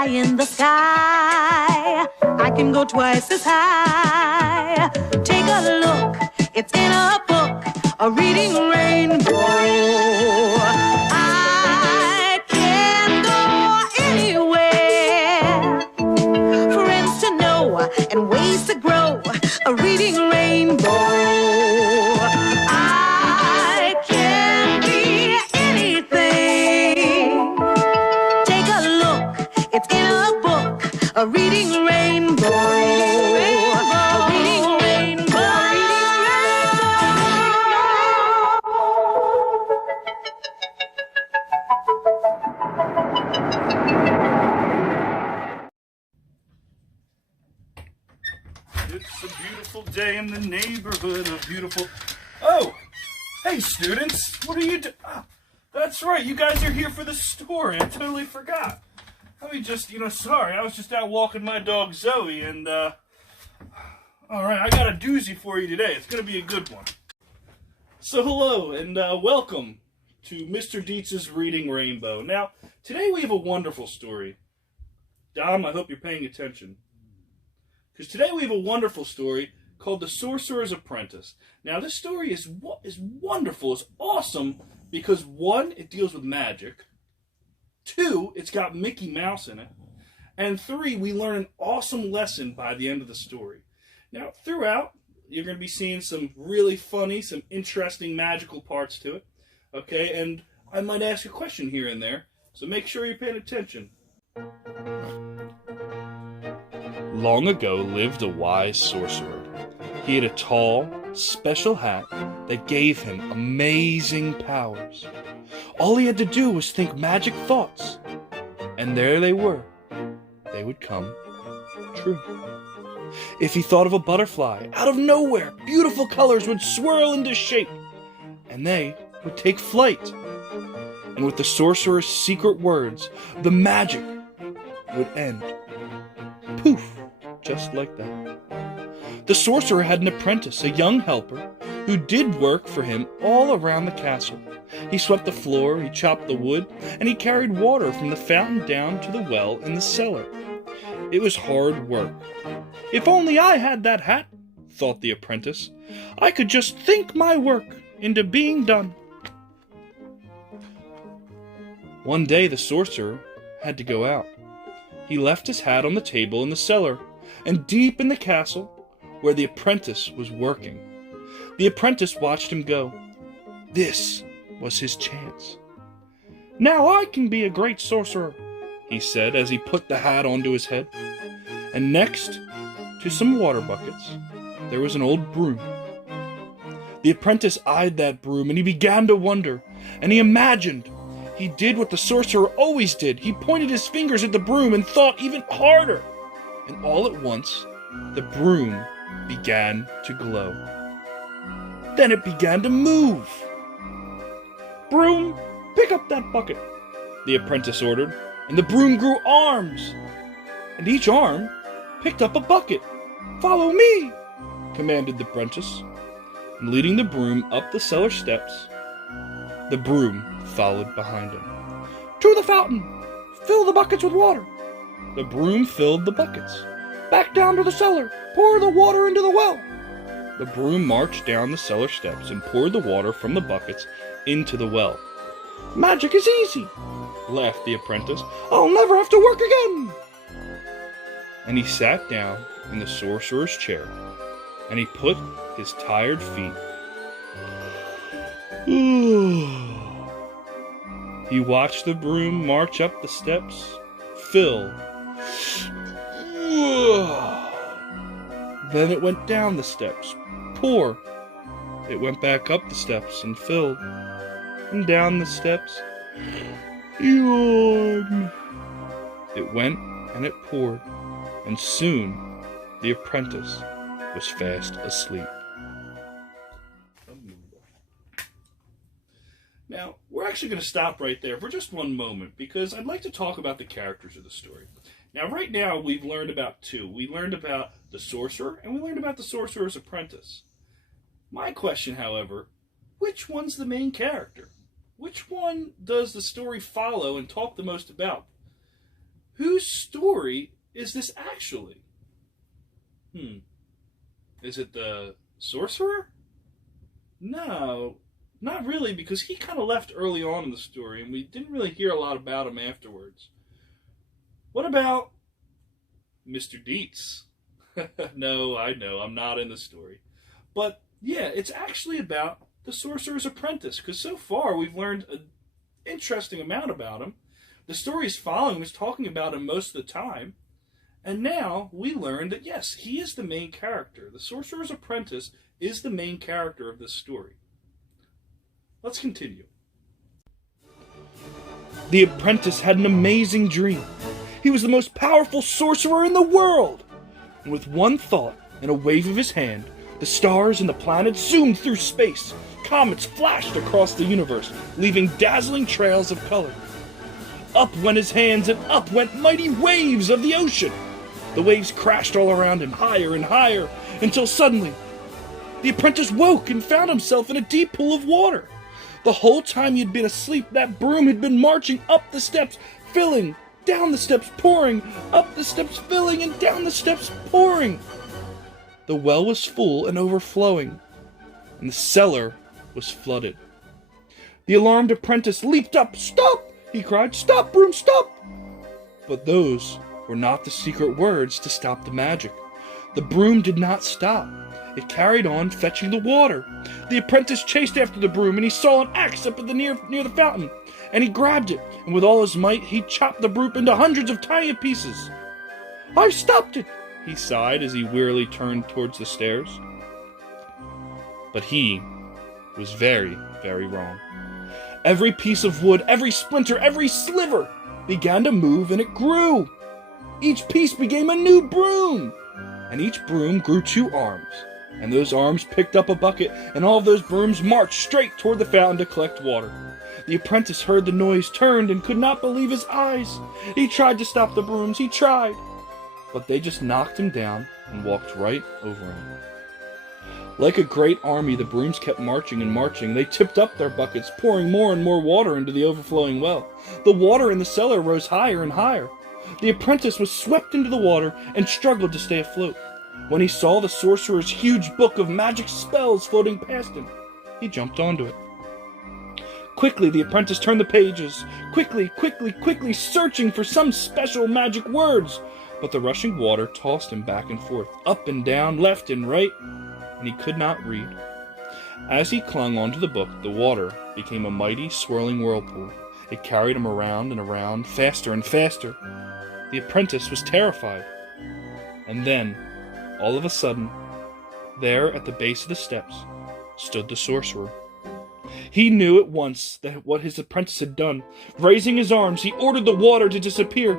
eye in the sky. I can go twice as high. Take a look, it's in a book, a reading rainbow. I can go anywhere. Friends to know and ways to grow, a reading rainbow. I can be anything. Take a look, it's in a book, a reading rainbow. A reading rainbow. It's a beautiful day in the neighborhood, a beautiful... Oh! Hey, students! What are you doing? Oh, that's right, you guys are here for the story. I totally forgot. Let me just, sorry, I was just out walking my dog Zoe, and, alright, I got a doozy for you today. It's gonna be a good one. So, hello, and welcome to Mr. Deitz's Reading Rainbow. Now, today we have a wonderful story. Dom, I hope you're paying attention. Because today we have a wonderful story called The Sorcerer's Apprentice. Now, this story is wonderful, it's awesome, because one, it deals with magic. Two, it's got Mickey Mouse in it. And three, we learn an awesome lesson by the end of the story. Now, throughout, you're going to be seeing some really funny, some interesting magical parts to it. Okay, and I might ask a question here and there, so make sure you're paying attention. Long ago lived a wise sorcerer. He had a tall, special hat that gave him amazing powers. All he had to do was think magic thoughts, and there they were. They would come true. If he thought of a butterfly, out of nowhere, beautiful colors would swirl into shape, and they would take flight. And with the sorcerer's secret words, the magic would end. Poof! Just like that. The sorcerer had an apprentice, a young helper, who did work for him all around the castle. He swept the floor, he chopped the wood, and he carried water from the fountain down to the well in the cellar. It was hard work. If only I had that hat, thought the apprentice, I could just think my work into being done. One day the sorcerer had to go out. He left his hat on the table in the cellar, and deep in the castle, where the apprentice was working. The apprentice watched him go. This was his chance. Now I can be a great sorcerer, he said as he put the hat onto his head. And next to some water buckets, there was an old broom. The apprentice eyed that broom, and he began to wonder, and he imagined. He did what the sorcerer always did. He pointed his fingers at the broom and thought even harder. And all at once, the broom began to glow. Then it began to move. Broom, pick up that bucket, the apprentice ordered, and the broom grew arms. And each arm picked up a bucket. Follow me, commanded the apprentice. And leading the broom up the cellar steps, the broom followed behind him. To the fountain! Fill the buckets with water! The broom filled the buckets. Back down to the cellar! Pour the water into the well! The broom marched down the cellar steps and poured the water from the buckets into the well. Magic is easy, laughed the apprentice. I'll never have to work again! And he sat down in the sorcerer's chair, and he put his tired feet. He watched the broom march up the steps, fill. Then it went down the steps, pour. It went back up the steps and filled. And down the steps, yawn. It went and it poured, and soon the apprentice was fast asleep. Now, we're actually going to stop right there for just one moment, because I'd like to talk about the characters of the story. Now, right now, we've learned about two. We learned about the sorcerer, and we learned about the sorcerer's apprentice. My question, however, which one's the main character? Which one does the story follow and talk the most about? whose story is this actually? Is it the Sorcerer? No, not really, because he kind of left early on in the story, and we didn't really hear a lot about him afterwards. What about Mr. Deitz? No, I know, I'm not in the story. But, yeah, it's actually about the Sorcerer's Apprentice, because so far we've learned an interesting amount about him. The stories following was talking about him most of the time, and now we learn that, yes, he is the main character. The Sorcerer's Apprentice is the main character of this story. Let's continue. The apprentice had an amazing dream. He was the most powerful sorcerer in the world. And with one thought and a wave of his hand, the stars and the planets zoomed through space. Comets flashed across the universe, leaving dazzling trails of color. Up went his hands, and up went mighty waves of the ocean. The waves crashed all around him, higher and higher, until suddenly the apprentice woke and found himself in a deep pool of water. The whole time he had been asleep, that broom had been marching up the steps, filling, down the steps, pouring, up the steps, filling, and down the steps, pouring. The well was full and overflowing, and the cellar was flooded. The alarmed apprentice leaped up. "Stop!" he cried. "Stop, broom, stop!" But those were not the secret words to stop the magic. The broom did not stop. It carried on, fetching the water. The apprentice chased after the broom, and he saw an axe up at the near the fountain, and he grabbed it, and with all his might, he chopped the broom into hundreds of tiny pieces. "I've stopped it," he sighed as he wearily turned towards the stairs. But he was very, very wrong. Every piece of wood, every splinter, every sliver began to move, and it grew. Each piece became a new broom, and each broom grew 2 arms. And those arms picked up a bucket, and all of those brooms marched straight toward the fountain to collect water. The apprentice heard the noise, turned, and could not believe his eyes. He tried to stop the brooms, he tried, but they just knocked him down and walked right over him. Like a great army, the brooms kept marching and marching. They tipped up their buckets, pouring more and more water into the overflowing well. The water in the cellar rose higher and higher. The apprentice was swept into the water and struggled to stay afloat. When he saw the sorcerer's huge book of magic spells floating past him, he jumped onto it. Quickly, the apprentice turned the pages, quickly, searching for some special magic words. But the rushing water tossed him back and forth, up and down, left and right, and he could not read. As he clung onto the book, the water became a mighty, swirling whirlpool. It carried him around and around, faster and faster. The apprentice was terrified. And then, all of a sudden, there at the base of the steps, stood the sorcerer. He knew at once that what his apprentice had done. Raising his arms, he ordered the water to disappear.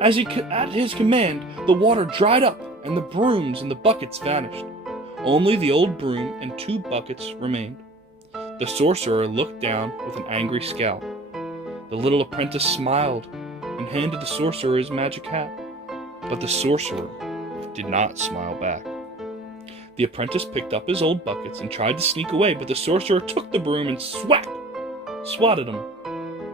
At his command, the water dried up, and the brooms and the buckets vanished. Only the old broom and 2 buckets remained. The sorcerer looked down with an angry scowl. The little apprentice smiled and handed the sorcerer his magic hat. But the sorcerer did not smile back. The apprentice picked up his old buckets and tried to sneak away, but the sorcerer took the broom and swatted him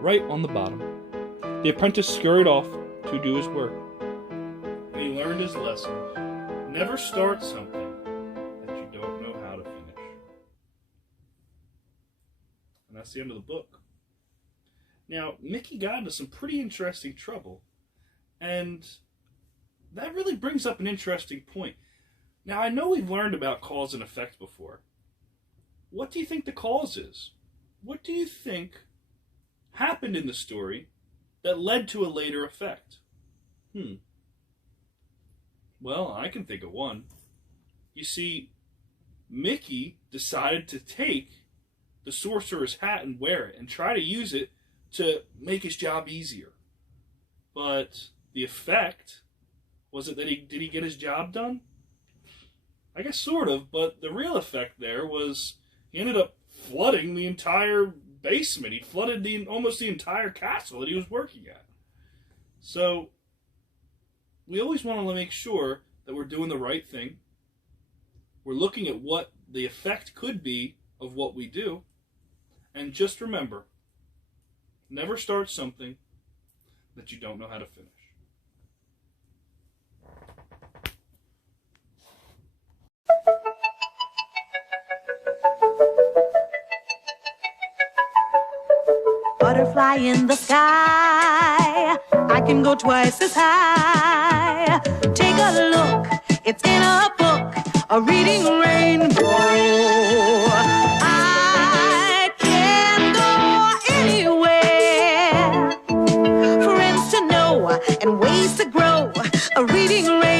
right on the bottom. The apprentice scurried off to do his work. And he learned his lesson. Never start something that you don't know how to finish. And that's the end of the book. Now, Mickey got into some pretty interesting trouble, and that really brings up an interesting point. Now, I know we've learned about cause and effect before. What do you think the cause is? What do you think happened in the story that led to a later effect? Well, I can think of one. You see, Mickey decided to take the sorcerer's hat and wear it and try to use it to make his job easier. But the effect, was it that did he get his job done? I guess sort of, but the real effect there was he ended up flooding the entire basement. He flooded almost the entire castle that he was working at. So, we always want to make sure that we're doing the right thing. We're looking at what the effect could be of what we do. And just remember, never start something that you don't know how to finish. butterfly in the sky. I can go twice as high. Take a look, it's in a book, a reading rainbow. I can go anywhere. Friends to know and ways to grow, a reading rainbow.